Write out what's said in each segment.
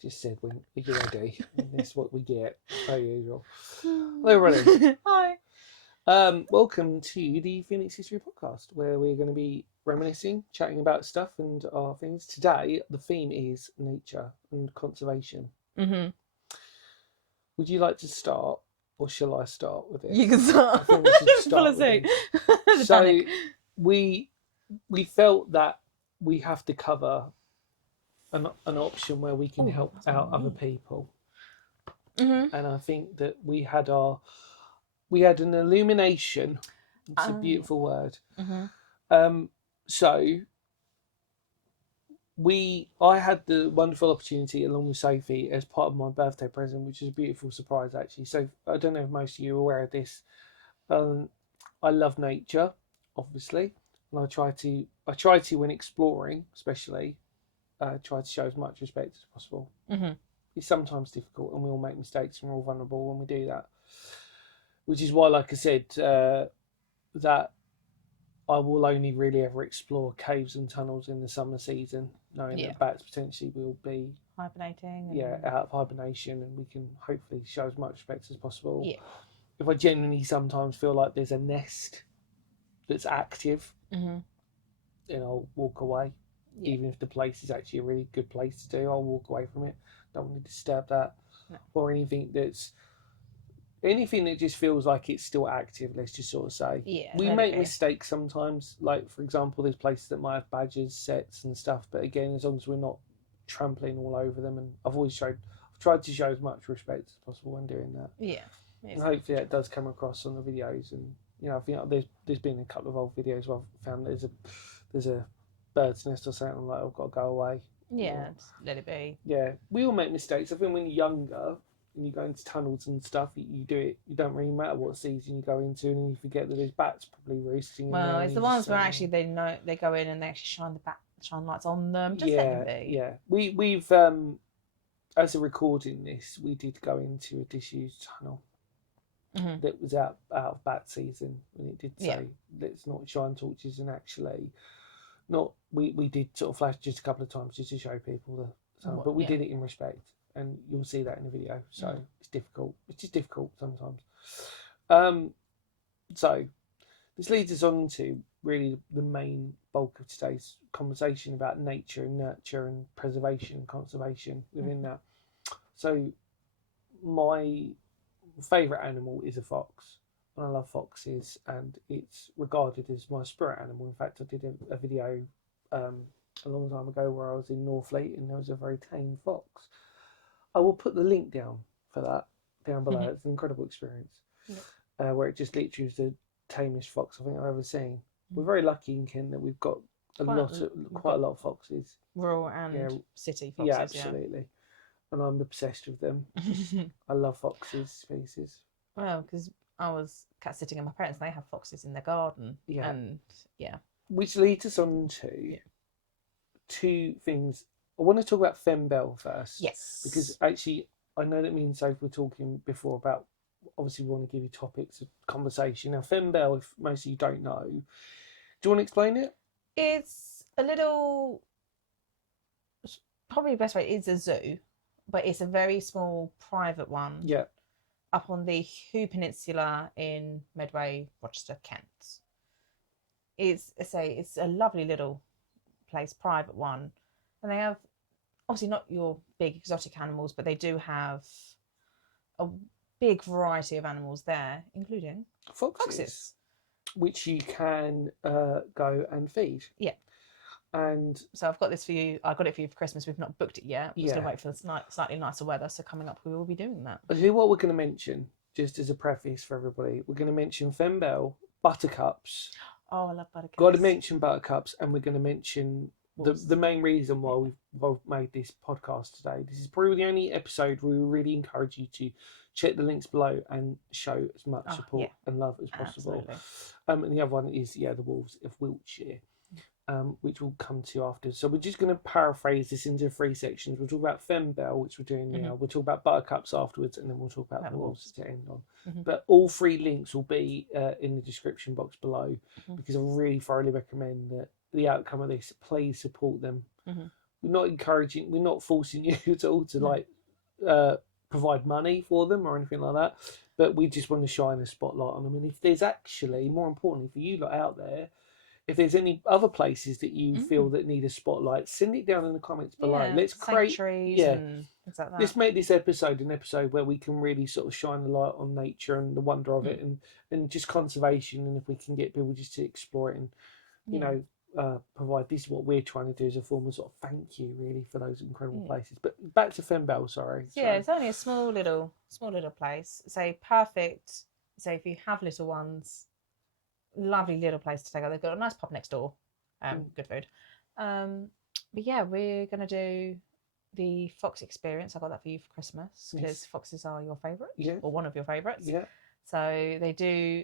just said when you're ready. And that's what we get, per usual. Hello, everybody. Hi. Welcome to the Phoenix History Podcast, where we're going to be reminiscing, chatting about stuff and our things. Today, the theme is nature and conservation. Mm-hmm. Would you like to start, or shall I start with it? You can start. I think we should start Full with of this. the So panic. we felt that we have to cover an option where we can help out other people. Mm-hmm. And I think that we had an illumination. It's a beautiful word. Mm-hmm. So I had the wonderful opportunity, along with Sophie, as part of my birthday present, which is a beautiful surprise actually. So I don't know if most of you are aware of this. I love nature, obviously, and I try to when exploring, especially, try to show as much respect as possible. Mm-hmm. It's sometimes difficult, and we all make mistakes, and we're all vulnerable when we do that. Which is why, like I said, that I will only really ever explore caves and tunnels in the summer season, knowing that bats potentially will be Hibernating. out of hibernation, and we can hopefully show as much respect as possible. Yeah. If I genuinely sometimes feel like there's a nest that's active, then I'll walk away. Yeah. Even if the place is actually a really good place to do, I'll walk away from it. Don't want to disturb that. No. Or anything that just feels like it's still active, let's just sort of say. Yeah, we make mistakes sometimes. Like, for example, there's places that might have badgers, sets and stuff, but again, as long as we're not trampling all over them, and I've tried to show as much respect as possible when doing that. Yeah. And hopefully that does come across on the videos. And I think there's been a couple of old videos where I've found there's a bird's nest or something, I'm like, I've got to go away. Yeah, just let it be. Yeah, we all make mistakes. I think when you're younger and you go into tunnels and stuff, you do it. You don't really matter what season you go into, and you forget that there's bats probably roosting. Well, it's the ones where actually they go in and they actually shine lights on them. Just let them be. Yeah. We've as a recording this, we did go into a disused tunnel that was out of bat season, and it did say let's not shine torches, and actually not. We did sort of flash just a couple of times just to show people the tunnel, but we did it in respect. And you'll see that in the video. So it's difficult. It's just difficult sometimes. So this leads us on to really the main bulk of today's conversation about nature and nurture and preservation and conservation within that. So my favourite animal is a fox. And I love foxes, and it's regarded as my spirit animal. In fact, I did a video a long time ago where I was in Northfleet, and there was a very tame fox. I will put the link down for that down below. It's an incredible experience, where it just literally was the tamest fox I think I've ever seen. We're very lucky in Kent that we've got quite a lot of foxes, rural and city foxes. Yeah, absolutely. And I'm obsessed with them. I love foxes species. Well, because I was cat sitting at my parents, and they have foxes in their garden. Yeah, and which leads us on to two things. I want to talk about Fembel first. Yes. Because actually, I know that me and Sophie were talking before about, obviously we want to give you topics of conversation. Now, Fembel, if most of you don't know, do you want to explain it? It's a little, probably the best way, it's a zoo, but it's a very small private one. Yeah. Up on the Hoo Peninsula in Medway, Rochester, Kent. It's a lovely little place, private one. And they have, obviously not your big exotic animals, but they do have a big variety of animals there, including foxes. Which you can go and feed. Yeah. And so I've got this for you. I got it for you for Christmas. We've not booked it yet. We're just going to wait for the slightly nicer weather. So coming up, we will be doing that. I see what we're going to mention, just as a preface for everybody. We're going to mention Fembel, buttercups. Oh, I love buttercups. Got to mention buttercups, and we're going to mention the main reason why we've made this podcast today. This is probably the only episode where we really encourage you to check the links below and show as much support and love as possible. And the other one is the Wolves of Wiltshire, which we'll come to after. So we're just going to paraphrase this into 3 sections. We'll talk about Fembel, which we're doing now. We'll talk about buttercups afterwards, and then we'll talk about the wolves to end on. But all 3 links will be in the description box below, because I really thoroughly recommend that the outcome of this, please support them. we're not encouraging, we're not forcing you at all to No. like provide money for them or anything like that. But we just want to shine a spotlight on them. And if there's actually, more importantly for you lot out there, if there's any other places that you feel that need a spotlight, send it down in the comments below. Yeah, Let's create, sanctuaries and things like that. let's make this episode an episode where we can really sort of shine the light on nature and the wonder of it, and just conservation. And if we can get people just to explore it and you know provide, this is what we're trying to do as a form of sort of thank you really for those incredible places. But back to Fembel, sorry. Yeah, it's only a small little place. So perfect. So if you have little ones, lovely little place to take out. They've got a nice pub next door. Good food. But yeah, we're gonna do the fox experience. I got that for you for Christmas because foxes are your favourite, or one of your favourites. Yeah. So they do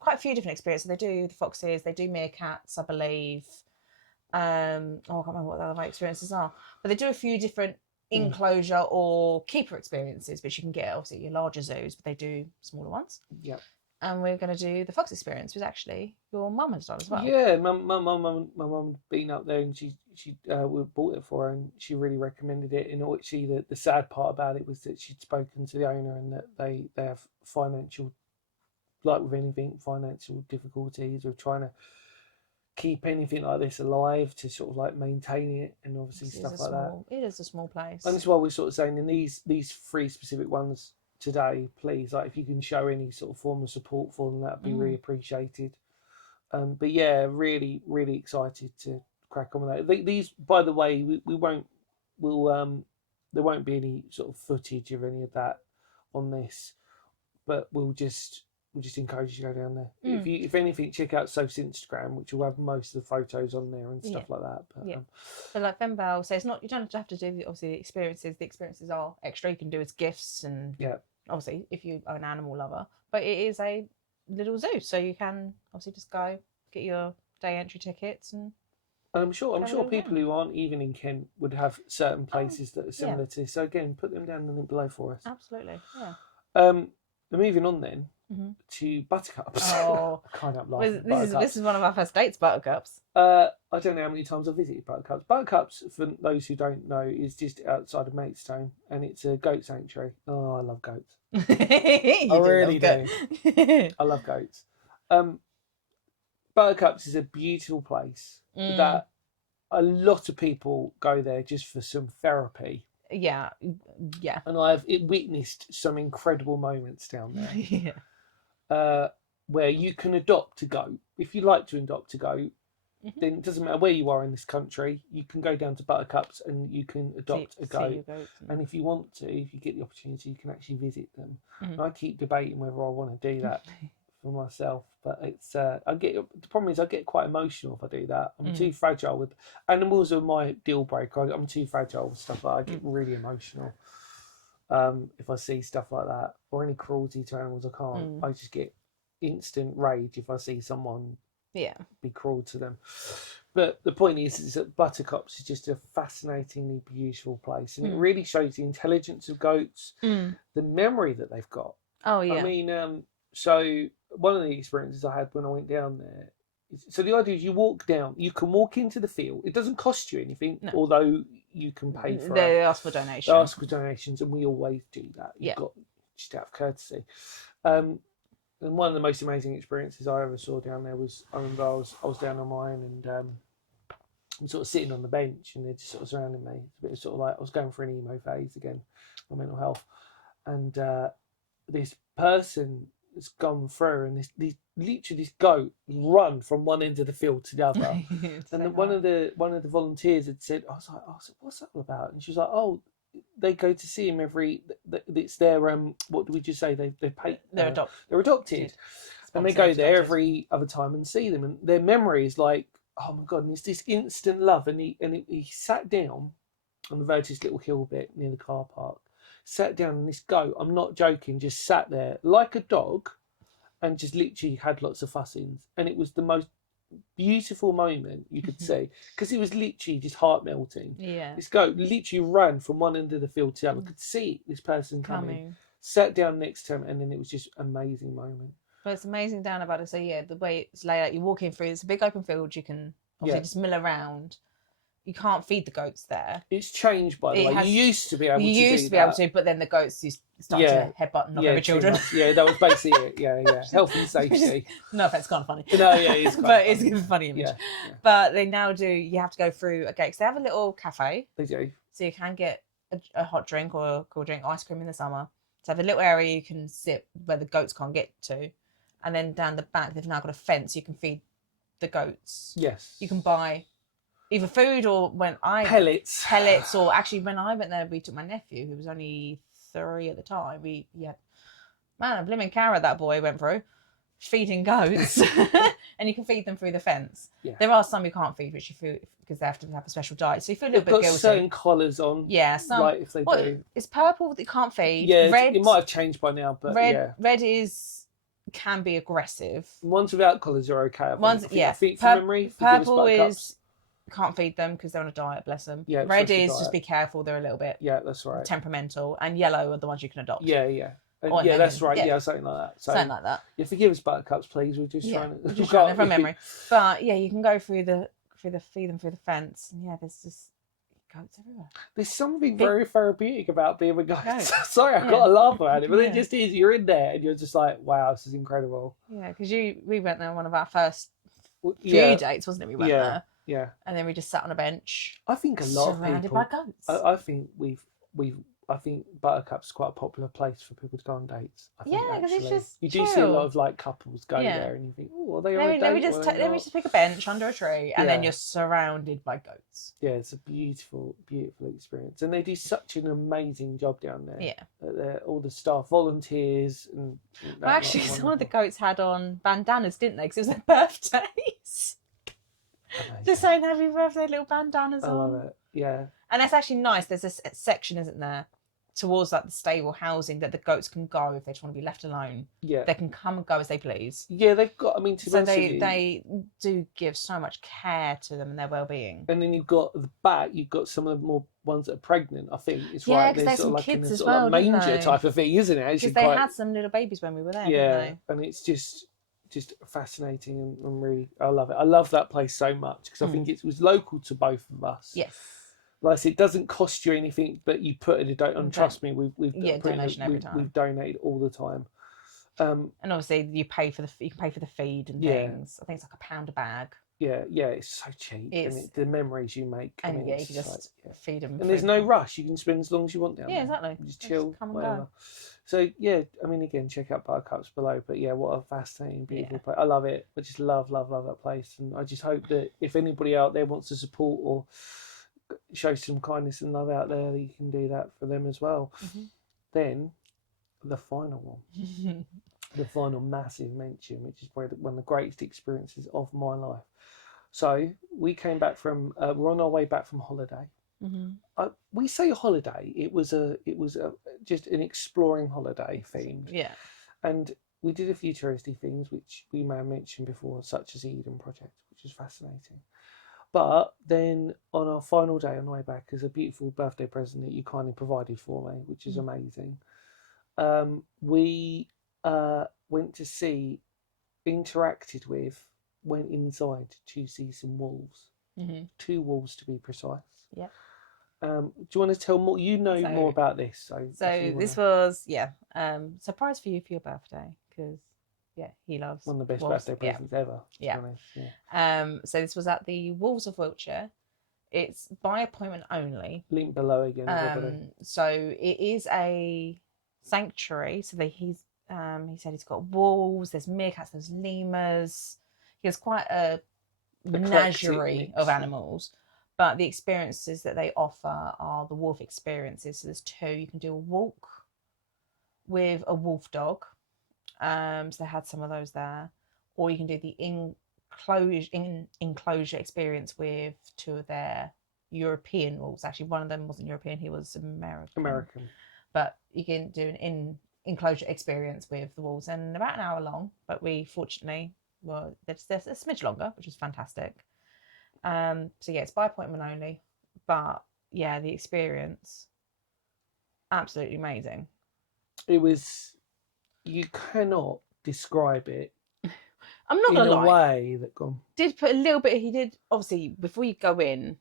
quite a few different experiences. They do the foxes, they do meerkats, I believe. I can't remember what the other experiences are, but they do a few different enclosure or keeper experiences, which you can get obviously at your larger zoos, but they do smaller ones. Yeah. And we're going to do the fox experience, which actually your mum has done as well. Yeah, my mum been up there, and she we bought it for her, and she really recommended it. And actually, the sad part about it was that she'd spoken to the owner, and that they have financial, like with anything, financial difficulties of trying to keep anything like this alive, to sort of like maintain it, and obviously stuff like that. It is a small place, and that's why we're sort of saying in these 3 specific ones today, please, like if you can show any sort of form of support for them, that'd be really appreciated. But yeah, really excited to crack on with that. These, by the way, there won't be any sort of footage of any of that on this, but we'll just encourage you to go down there. If anything, check out Soph's Instagram, which will have most of the photos on there and stuff like that. But, but like Fembel, so it's not, you don't have to do obviously the experiences. The experiences are extra. You can do as gifts, and obviously if you are an animal lover. But it is a little zoo, so you can obviously just go get your day entry tickets and. And I'm sure people who aren't even in Kent would have certain places that are similar to this. So again, put them down in the link below for us. Absolutely, yeah. Moving on then to buttercups. Oh, I can't help laughing. This is one of our first dates, buttercups. I don't know how many times I've visited Buttercups. Buttercups, for those who don't know, is just outside of Maidstone, and it's a goat sanctuary. Oh, I love goats. I really do. I love goats. Buttercups is a beautiful place that a lot of people go there just for some therapy. Yeah. And I've witnessed some incredible moments down there. Where you can adopt a goat. If you like to adopt a goat, then it doesn't matter where you are in this country, you can go down to Buttercups and you can adopt a goat. And if you want to, if you get the opportunity, you can actually visit them. And I keep debating whether I want to do that for myself, but it's the problem is I get quite emotional if I do that. I'm too fragile with animals. Are my deal breaker. I'm too fragile with stuff like that. I get really emotional if I see stuff like that, or any cruelty to animals. I can't. I just get instant rage if I see someone be cruel to them. But the point is that Buttercups is just a fascinatingly beautiful place, and it really shows the intelligence of goats, the memory that they've got. Oh yeah. I mean, so one of the experiences I had when I went down there. So the idea is you can walk into the field. It doesn't cost you anything, although you can pay for it. They ask for donations. They ask for donations, and we always do that. You've got just out of courtesy. And one of the most amazing experiences I ever saw down there was, I remember I was down on mine, and I'm sort of sitting on the bench, and they're just sort of surrounding me. It's a bit sort of like I was going for an emo phase again, my mental health, and this person has gone through, and this goat run from one end of the field to the other. And then one of the volunteers had said, I was like, what's that all about? And she was like, oh, they go to see him it's their what do we just say, they pay, they're adopted, and they go there every other time and see them, and their memory is like, oh my god, and it's this instant love. And he sat down on the verge of this little hill bit near the car park, sat down, and this goat, I'm not joking, just sat there like a dog and just literally had lots of fussings. And it was the most beautiful moment you could see, because it was literally just heart melting. Yeah. This goat literally ran from one end of the field to the other. I could see this person coming, sat down next to him, and then it was just an amazing moment. But it's amazing down about it. So yeah, the way it's laid out, you walk in through, it's a big open field, you can obviously just mill around. you can't feed the goats there. It's changed, by the way. You used to be able to able to, but then the goats start to headbutt and knock over children. Yeah, that was basically it. Yeah. Health and safety. No, that's kind of funny. No, yeah, it's but it's a funny image. Yeah. But they now do. You have to go through a gate. Because they have a little cafe. They do. So you can get a hot drink or a cool drink, ice cream in the summer. So have a little area you can sit where the goats can't get to, and then down the back they've now got a fence you can feed the goats. Yes. You can buy either food or pellets, or actually when I went there we took my nephew who was only 3 at the time. A blimmin' carrot that boy went through feeding goats. And you can feed them through the fence. Yeah. There are some you can't feed which you feel because they have to have a special diet, so you feel a little bit guilty. Certain collars on. Yeah, some like if they do. It's purple that you can't feed. Yeah, red, it might have changed by now, but red can be aggressive. Ones without collars are okay. I think from memory. Purple is can't feed them because they're on a diet. Bless them. Yeah. Red is just be careful. They're a little bit that's right. temperamental, and yellow are the ones you can adopt. Yeah. That's right. Yeah, something like that. Something like that. Yeah, forgive us, buttercups, please. We're just trying to. We're just trying from memory. But yeah, you can go through the feed them through the fence, and there's just goats everywhere. There's something very therapeutic about being with goats. Sorry, I've got to laugh about it, but it just is. You're in there, and you're just like, wow, this is incredible. Yeah, because we went there on one of our first few dates, wasn't it? We went there. Yeah. And then we just sat on a bench. I think a lot of people surrounded by goats. I think I think Buttercup's quite a popular place for people to go on dates. Because it's just you do see a lot of like couples go there, and you think, oh, are they on a date? Let me just pick a bench under a tree, and then you're surrounded by goats. Yeah, it's a beautiful, beautiful experience, and they do such an amazing job down there. Yeah, all the staff, volunteers, and well, actually, some of the goats had on bandanas, didn't they? Because it was their birthdays. Amazing. Just saying happy birthday, little bandanas on. I love it. Yeah, and that's actually nice. There's a section, isn't there, towards like the stable housing that the goats can go if they just want to be left alone. Yeah, they can come and go as they please. Yeah, they've got. I mean, they do give so much care to them and their well-being. And then you've got the back. You've got some of the more ones that are pregnant. I think it's right. Yeah, because there's some kids as well, like manger type of thing, isn't it? Because they had some little babies when we were there. Yeah, didn't they? and it's just fascinating and really, I love it. I love that place so much because I think it was local to both of us. Yes. Like I said, it doesn't cost you anything, but you put in a donation. And trust me, we've donation every time. We've donated all the time. And obviously you can pay for the feed and things. I think it's like £1 a bag. Yeah, it's so cheap. And the memories you make. And you can just feed them. And there's no rush. You can spend as long as you want down there. Yeah, exactly. Just chill, come and whatever. go. So yeah, I mean, again, check out Buttercups below. But yeah, what a fascinating, beautiful place. I love it. I just love that place. And I just hope that if anybody out there wants to support or show some kindness and love out there, that you can do that for them as well. Mm-hmm. Then the final one. The final massive mention, which is probably one of the greatest experiences of my life. So we came back from, we're on our way back from holiday. Mm-hmm. We say holiday. It was just an exploring holiday themed. Yeah. And we did a few touristy things, which we may have mentioned before, such as the Eden Project, which is fascinating. But then on our final day on the way back, is a beautiful birthday present that you kindly provided for me, which is amazing. We went to see, interacted with, went inside to see some wolves. Mm-hmm. 2 wolves to be precise. Yeah. Do you want to tell more? You know more about this. So this was surprise for you for your birthday because he loves one of the best wolves. birthday presents ever. Yeah. So this was at the Wolves of Wiltshire. It's by appointment only. Link below again. So it is a sanctuary. So he said he's got wolves. There's meerkats. There's lemurs. He has quite a menagerie of animals. But the experiences that they offer are the wolf experiences. So there's 2. You can do a walk with a wolf dog. So they had some of those there. Or you can do the enclosure experience with 2 of their European wolves. Actually, one of them wasn't European. He was American. But you can do an enclosure experience with the wolves. And about an hour long. But we fortunately, there's a smidge longer, which was fantastic. It's by appointment only, but the experience absolutely amazing. It was, you cannot describe it. I'm not gonna lie. In a way that did put a little bit. He did obviously before you go in.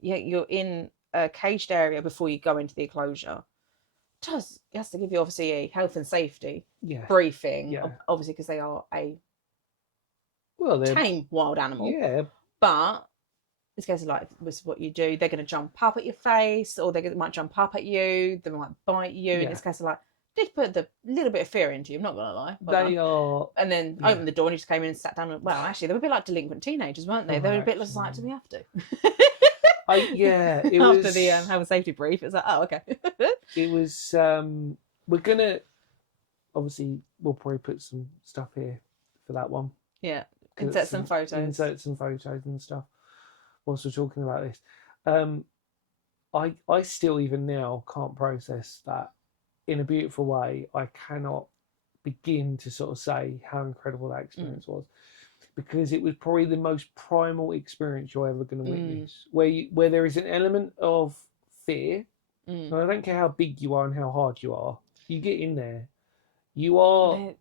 you're in a caged area before you go into the enclosure. It has to give you obviously a health and safety briefing, Yeah. obviously because they are a they're tame wild animal. Yeah. But this case of like, this is what you do. They're going to jump up at your face, or they might jump up at you. They might bite you. In this case of like, did put the little bit of fear into you. I'm not going to lie. They are. And then opened the door and you just came in and sat down. Well, actually, they were a bit like delinquent teenagers, weren't they? They were a bit like, do we have to? It After was, the health and safety brief, it's like, oh, okay. It was. We're gonna obviously we'll probably put some stuff here for that one. Yeah, insert some photos and stuff. Whilst we're talking about this, I still even now can't process that in a beautiful way. I cannot begin to sort of say how incredible that experience was, because it was probably the most primal experience you're ever going to witness, where there is an element of fear. And I don't care how big you are and how hard you are. You get in there, you're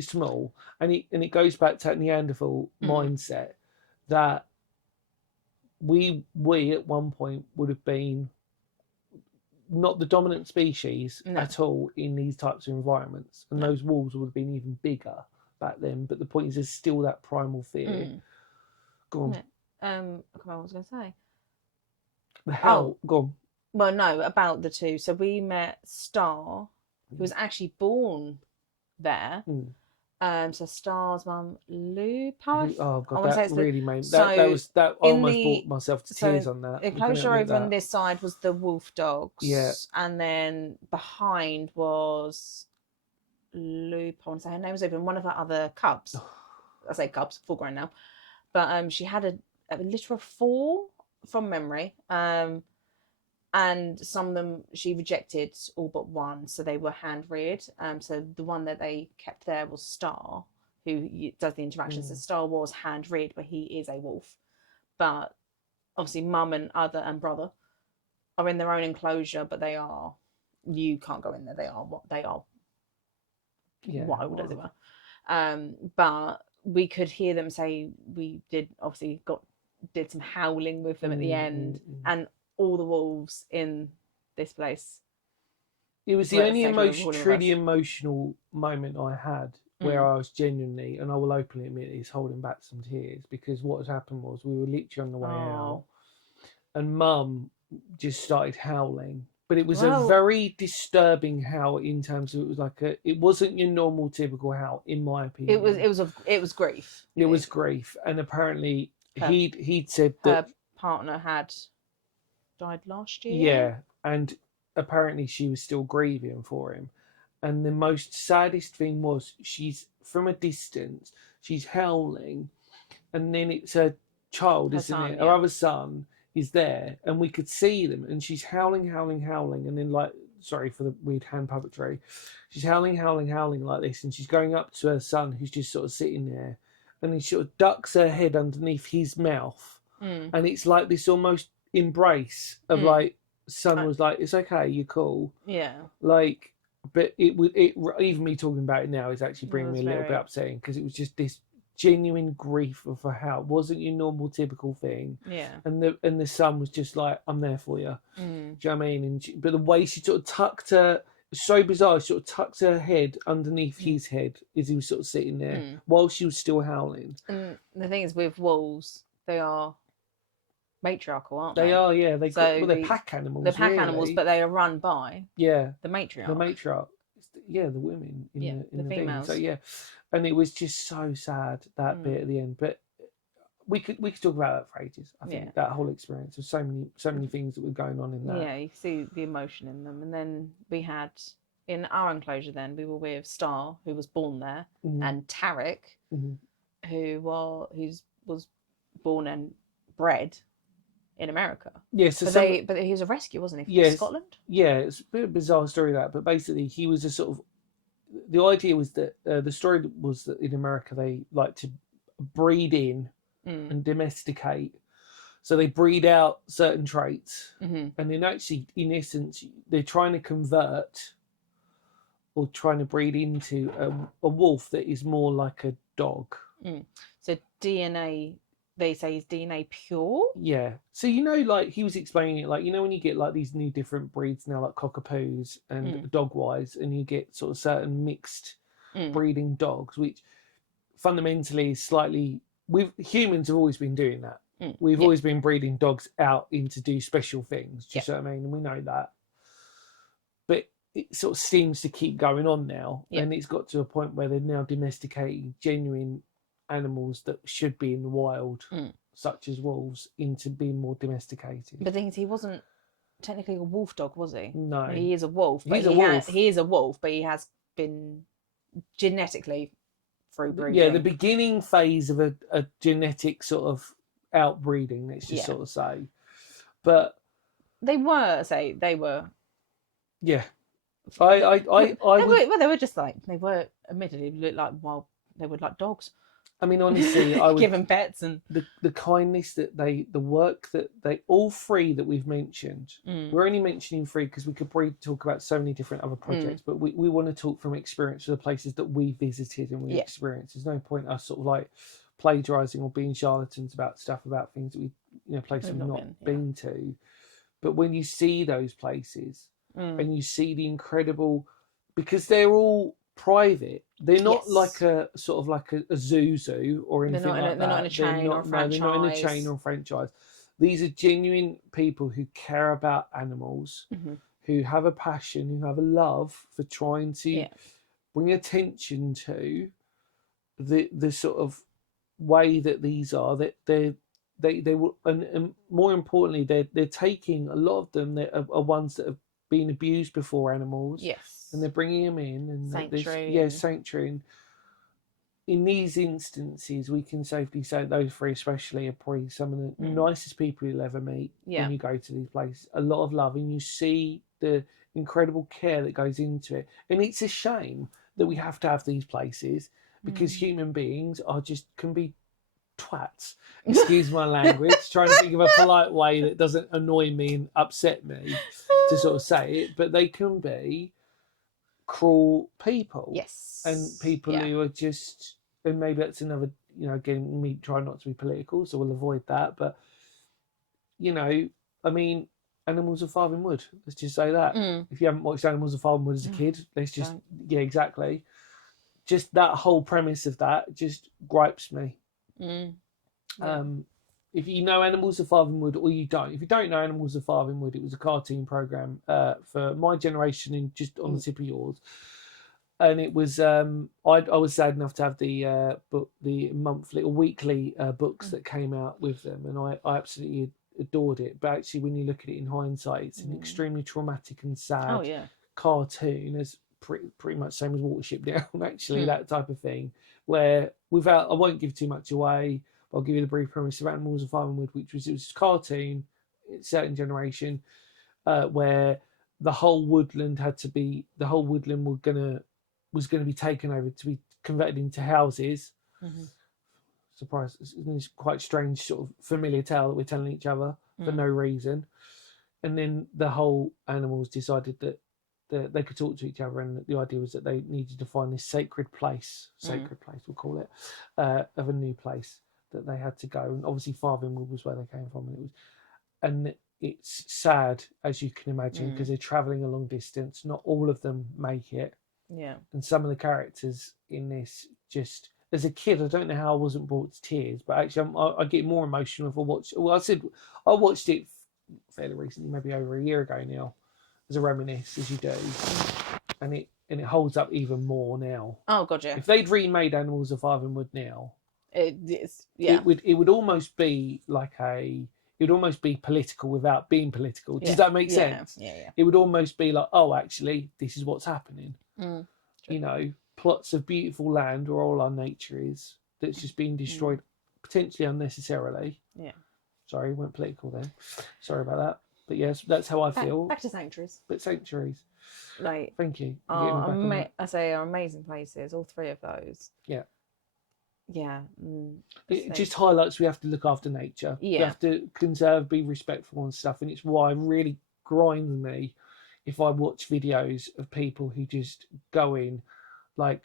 small, and it goes back to that Neanderthal mindset that we at one point would have been not the dominant species at all in these types of environments, and those wolves would have been even bigger back then. But the point is, there's still that primal fear. Go on. I can't remember what I was going to say. Go on. Well, no, about the two. So we met Star, who was actually born there. So Star's mum, Lou Power. Oh god, that really made that I almost brought myself to tears on that. The enclosure over on this side was the wolf dogs. Yeah. And then behind was Lou Power. So her name was even one of her other cubs. I say cubs, full grown now. But she had a litter of 4 from memory. And some of them she rejected, all but one, so they were hand reared. So the one that they kept there was Star, who does the interactions. So Star was hand reared, but he is a wolf. But obviously, mum and brother are in their own enclosure, but you can't go in there. They are wild, as it were. But we could hear them say we did some howling with them at the end, and all the wolves in this place. It was the only truly emotional moment I had where I was genuinely, and I will openly admit this, holding back some tears, because what had happened was we were literally on the way out, and Mum just started howling. But it was a very disturbing howl, in terms of it wasn't your normal typical howl, in my opinion. It was grief. It was grief, and apparently he'd said that her partner had died last year. Yeah, and apparently she was still grieving for him. And the most saddest thing was, she's from a distance, she's howling, and then it's her child, isn't it? Her other son is there, and we could see them, and she's howling, and then sorry for the weird hand puppetry, she's howling like this, and she's going up to her son, who's just sort of sitting there, and he sort of ducks her head underneath his mouth, and it's like this almost embrace of son was like, it's okay, you're cool, but even me talking about it now is actually bringing me a little bit upsetting, because it was just this genuine grief of how it wasn't your normal typical thing, and the son was just like, I'm there for you. Do you know what I mean? But the way she sort of tucked her, so bizarre, she sort of tucked her head underneath his head as he was sort of sitting there while she was still howling. And the thing is, with wolves, they are matriarchal, aren't they? They are, yeah. They're pack animals. They're pack animals, but they are run by the matriarch. The matriarch. The women in the females. Thing. So and it was just so sad, that bit at the end. But we could talk about that for ages. I think that whole experience. There's so many things that were going on in that. Yeah, you see the emotion in them. And then we had, in our enclosure, then we were with Star, who was born there, and Tarek, who was born and bred in America. Yes, but he was a rescue, wasn't he? From Scotland? Yeah, it's a bit of a bizarre story, that, but basically he was a sort of, the idea was that the story was that in America they like to breed in and domesticate, so they breed out certain traits, and then actually, in essence, they're trying to convert or trying to breed into a wolf that is more like a dog. So DNA they say is DNA pure. Yeah. So, you know, like he was explaining it, like, you know, when you get like these new different breeds now, like cockapoos and dogwise, and you get sort of certain mixed breeding dogs, which fundamentally is slightly, humans have always been doing that. We've always been breeding dogs out in to do special things. Do you see what I mean? And we know that. But it sort of seems to keep going on now. And it's got to a point where they're now domesticating genuine animals that should be in the wild, such as wolves, into being more domesticated. But the thing is, he wasn't technically a wolf dog, was he? No. He is a wolf. But he is a wolf, but he has been genetically through breeding. Yeah, the beginning phase of a genetic sort of outbreeding, let's just sort of say. But they were. Yeah. They were just like, they were admittedly looked like they were like dogs. I mean, honestly, I would give them pets and the kindness that the work that they, all three that we've mentioned, we're only mentioning three because we could probably talk about so many different other projects, but we want to talk from experience of the places that we visited and we experienced. There's no point us sort of like plagiarizing or being charlatans about stuff, about things that we, you know, places we've not been to. But when you see those places and you see the incredible, because they're all private, they're not like a sort of like a zoo or anything like that. They're not in a chain or a franchise. They're not in a chain or a franchise. These are genuine people who care about animals, who have a passion, who have a love for trying to bring attention to the sort of way that these are, that they will, and more importantly, they're taking, a lot of them that are ones that have been abused before, animals, and they're bringing them in, and sanctuary. And in these instances, we can safely say those three especially are probably some of the nicest people you'll ever meet when you go to these places. A lot of love, and you see the incredible care that goes into it. And it's a shame that we have to have these places, because human beings can be twats, excuse my language, trying to think of a polite way that doesn't annoy me and upset me to sort of say it, but they can be cruel people, and people who are just, and maybe that's another, you know, again, me try not to be political, so we'll avoid that, but you know, I mean, Animals of Farthing Wood, let's just say that. If you haven't watched Animals of Farthing Wood as a kid, let's just exactly, just that whole premise of that just gripes me. If you know Animals of Farthing Wood, or you don't, if you don't know Animals of Farthing Wood, it was a cartoon program for my generation, and just on the tip of yours. And it was I was sad enough to have the book, the monthly or weekly books that came out with them, and I absolutely adored it. But actually, when you look at it in hindsight, it's an extremely traumatic and sad cartoon, as pretty much same as Watership Down, actually, that type of thing, where I won't give too much away, but I'll give you the brief premise of Animals of Farthing Wood, which was, it was a cartoon, a certain generation, where the whole woodland was gonna be taken over to be converted into houses. Surprise! It's quite strange, sort of familiar tale that we're telling each other for no reason. And then the whole animals decided that they could talk to each other, and the idea was that they needed to find this sacred place, we'll call it, of a new place that they had to go. And obviously Farthingwood was where they came from, and it's sad, as you can imagine, because they're travelling a long distance. Not all of them make it. And some of the characters in this, just as a kid, I don't know how I wasn't brought to tears, but actually I get more emotional if I watch. Well, I watched it fairly recently, maybe over a year ago now, as a reminisce, as you do, and it holds up even more now. Oh god, yeah. If they'd remade Animals of Farthing Wood now, it would almost be like it would almost be political without being political. Does that make sense? Yeah. It would almost be like, oh, actually, this is what's happening. You know, plots of beautiful land where all our nature is, that's just being destroyed potentially unnecessarily. Sorry, went political then. Sorry about that. But yes, that's how I feel. Back to sanctuaries. But sanctuaries. Like, thank you. I say are amazing places, all three of those. Yeah. It just highlights we have to look after nature. We have to conserve, be respectful and stuff. And it's why it really grinds me if I watch videos of people who just go in, like,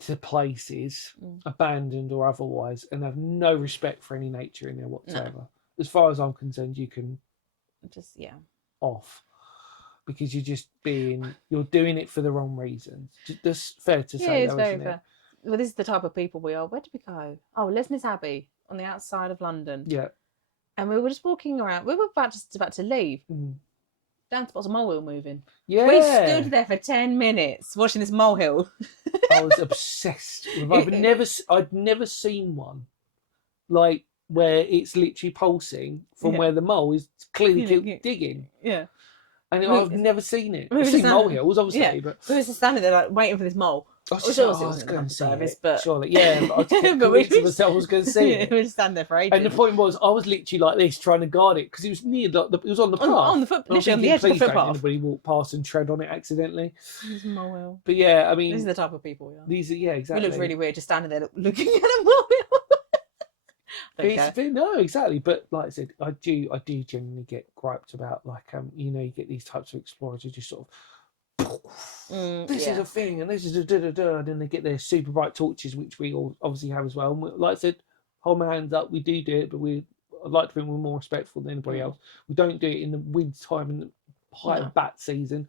to places, abandoned or otherwise, and have no respect for any nature in there whatsoever. As far as I'm concerned, you can just off, because you're doing it for the wrong reasons. That's fair to say, it's though, very isn't fair. Well, this is the type of people we are. Where did we go? Oh, Lesness Abbey on the outside of London. Yeah. And we were just walking around. We were just about to leave. Down to a molehill moving. Yeah. We stood there for 10 minutes watching this molehill. I was obsessed with. I'd never seen one like where it's literally pulsing from where the mole is clearly digging. Yeah. And I've never seen it. I've seen molehills, obviously, but we were just standing there like waiting for this mole. I was going to see it, but surely, yeah. But I convinced myself I was going to see it. We were just standing there for ages. And the point was, I was literally like this, trying to guard it, because it was near it was on the path, literally on the edge of the footpath. Anybody walk past and tread on it accidentally. This molehill. But yeah, I mean, these are the type of people we are. These are exactly. We looked really weird just standing there looking at a molehill. No, exactly. But like I said, I do genuinely get griped about, like, you get these types of explorers who just sort of, this is a thing, and this is a da-da-da, and then they get their super bright torches, which we all obviously have as well. And like I said, hold my hands up, we do it, but I'd like to think we're more respectful than anybody else. We don't do it in the winter time and the height of bat season,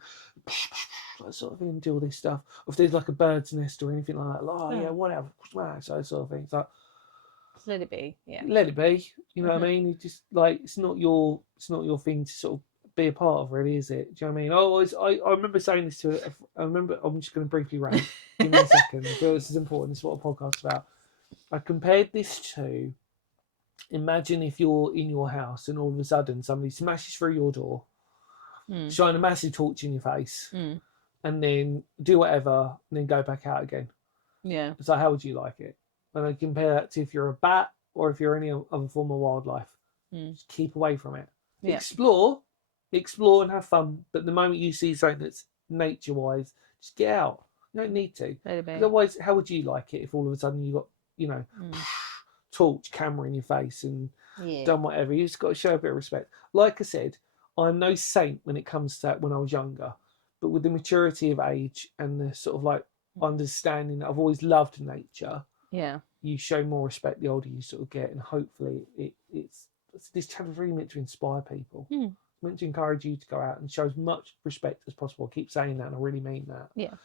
that sort of thing, do all this stuff. Or if there's like a bird's nest or anything like that, whatever, smash, that sort of thing. It's like, just let it be, let it be. You know what I mean? You just like, it's not your thing to sort of be a part of, really, is it? Do you know what I mean? I remember saying this to I'm just going to briefly rant. Give me a second. I feel this is important. This is what a podcast's about. I compared this to, imagine if you're in your house and all of a sudden somebody smashes through your door, shine a massive torch in your face, and then do whatever, and then go back out again. Yeah. So how would you like it? And I compare that to if you're a bat or if you're any other form of wildlife. Just keep away from it. Yeah. Explore and have fun. But the moment you see something that's nature-wise, just get out. You don't need to. Otherwise, how would you like it if all of a sudden you got, torch, camera in your face and done whatever? You just got to show a bit of respect. Like I said, I'm no saint when it comes to that when I was younger. But with the maturity of age and the sort of like understanding that I've always loved nature, you show more respect the older you sort of get, and hopefully it's this channel's really meant to inspire people. It's meant to encourage you to go out and show as much respect as possible. I keep saying that, and I really mean that. Yeah,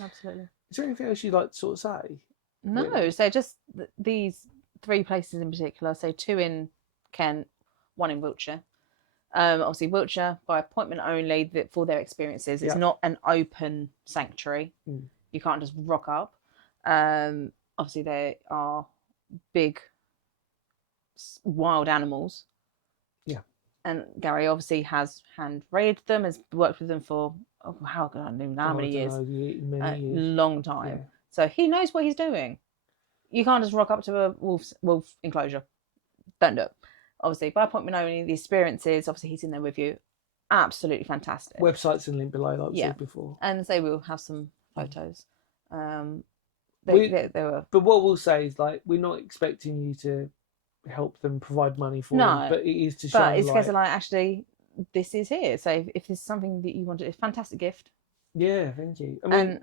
absolutely. Is there anything else you'd like to sort of say? No, really? So just these 3 places in particular. So 2 in Kent, 1 in Wiltshire. Obviously Wiltshire by appointment only for their experiences. It's not an open sanctuary. You can't just rock up. Obviously there are big wild animals. Yeah. And Gary obviously has hand raided them, has worked with them for how many years? Long time. Yeah. So he knows what he's doing. You can't just rock up to a wolf enclosure. Don't do it. Obviously, by appointment only, the experiences, obviously he's in there with you. Absolutely fantastic. Websites and link below, like we said before. And so we'll have some photos. But what we'll say is, like, we're not expecting you to help them provide money for them, but it is to show. But it's because like, actually, this is here. So if there's something that you want, it's a fantastic gift. Yeah, thank you. I mean,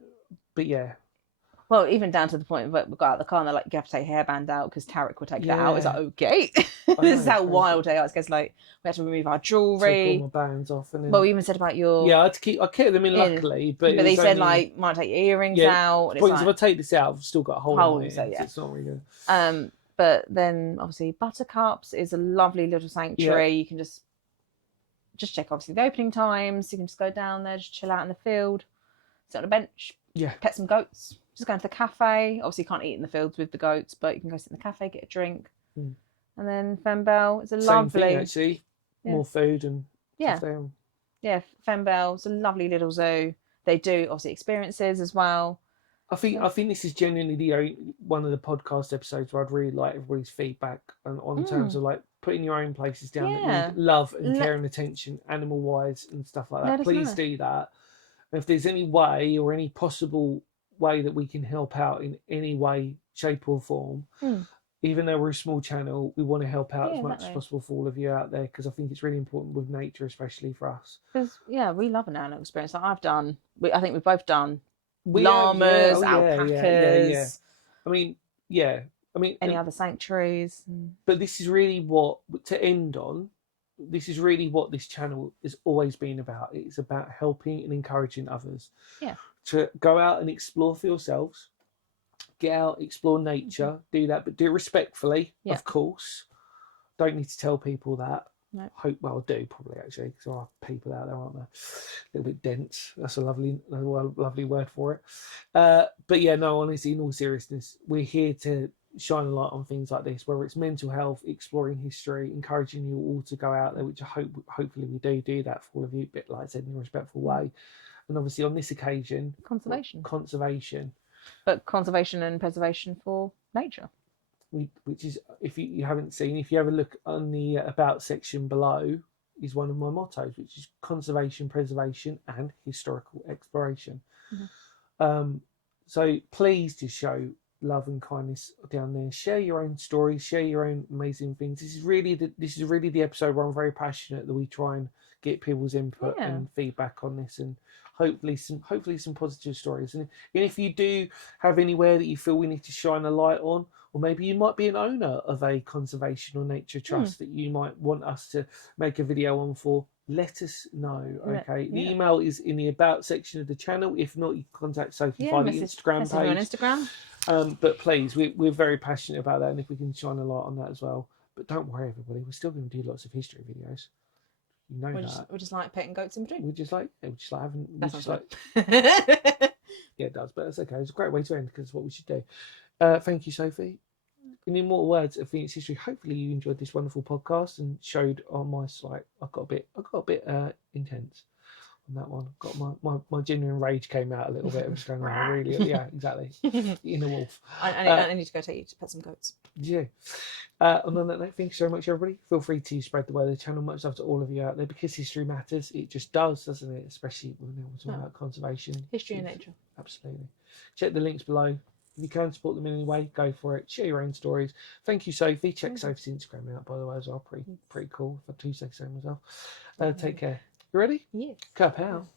but yeah. Well, even down to the point where we got out of the car and they're like, you have to take hairband out because Tarek will take that out. It's like, okay. This is how wild they are. It's like we had to remove our jewellery. Take all my bands off. And then... Well, we even said about your... Yeah, I kept them in luckily. But they said, like, might take your earrings out. The point is, if I take this out, I've still got a hole in it. So it's not really good. But then, obviously, Buttercups is a lovely little sanctuary. You can just check, obviously, the opening times. You can just go down there, just chill out in the field, sit on a bench, pet some goats. Just go into the cafe. Obviously, you can't eat in the fields with the goats, but you can go sit in the cafe, get a drink. And then Fembelle, it's a lovely... Same thing, actually. More food and stuff there. Yeah, Fembelle, it's a lovely little zoo. They do, obviously, experiences as well. I think this is genuinely one of the podcast episodes where I'd really like everybody's feedback on terms of, like, putting your own places down that need love and care and attention, animal-wise and stuff like that. Please do that. And if there's any way or any possible way that we can help out in any way, shape or form, even though we're a small channel, we want to help out as much as possible for all of you out there, because I think it's really important with nature, especially for us. Because we love an animal experience. Like I think we've both done llamas, oh, alpacas, I mean, yeah. I mean, any other sanctuaries. but this is really what, to end on, this is really what this channel has always been about. It's about helping and encouraging others to go out and explore for yourselves, get out, explore nature, do that, but do it respectfully, of course. Don't need to tell people that. No. Well, I do probably actually, because there are people out there, aren't there? A little bit dense. That's a lovely word for it. But yeah, no, honestly, in all seriousness, we're here to shine a light on things like this, whether it's mental health, exploring history, encouraging you all to go out there, which I hopefully we do that for all of you, a bit like I said, in a respectful way. And obviously on this occasion, conservation, but conservation and preservation for nature. Which is, if you haven't seen, if you have a look on the about section below, is one of my mottos, which is conservation, preservation, and historical exploration. So please just show love and kindness down there. Share your own stories, share your own amazing things. This is really the episode where I'm very passionate that we try and get people's input and feedback on this, and hopefully some positive stories. And if you do have anywhere that you feel we need to shine a light on, or maybe you might be an owner of a conservation or nature trust that you might want us to make a video on for, let us know. Okay, the email is in the about section of the channel. If not, you can contact Sophie via the Instagram page. On Instagram. But please, we're very passionate about that, and if we can shine a light on that as well. But don't worry, everybody, we're still going to do lots of history videos. You know we're just like petting goats in between. We're just like having. Yeah, it does, but that's okay. It's a great way to end because it's what we should do. Thank you, Sophie. In immortal words of Phoenix history, hopefully you enjoyed this wonderful podcast and showed on my site. I got a bit intense on that one. Got my genuine rage came out a little bit. I'm just going, really, yeah, exactly. Inner wolf. I need to go take you to pet some goats. Yeah. And on that note, thank you so much, everybody. Feel free to spread the word of the channel. Much love to all of you out there, because history matters. It just does, doesn't it? Especially when we're talking about conservation. History and nature. Absolutely. Check the links below. If you can support them in any way, go for it. Share your own stories. Thank you, Sophie. Check Sophie's Instagram out, by the way, as well. Pretty cool. If I do say so myself. Take care. You ready? Yes. Kapow.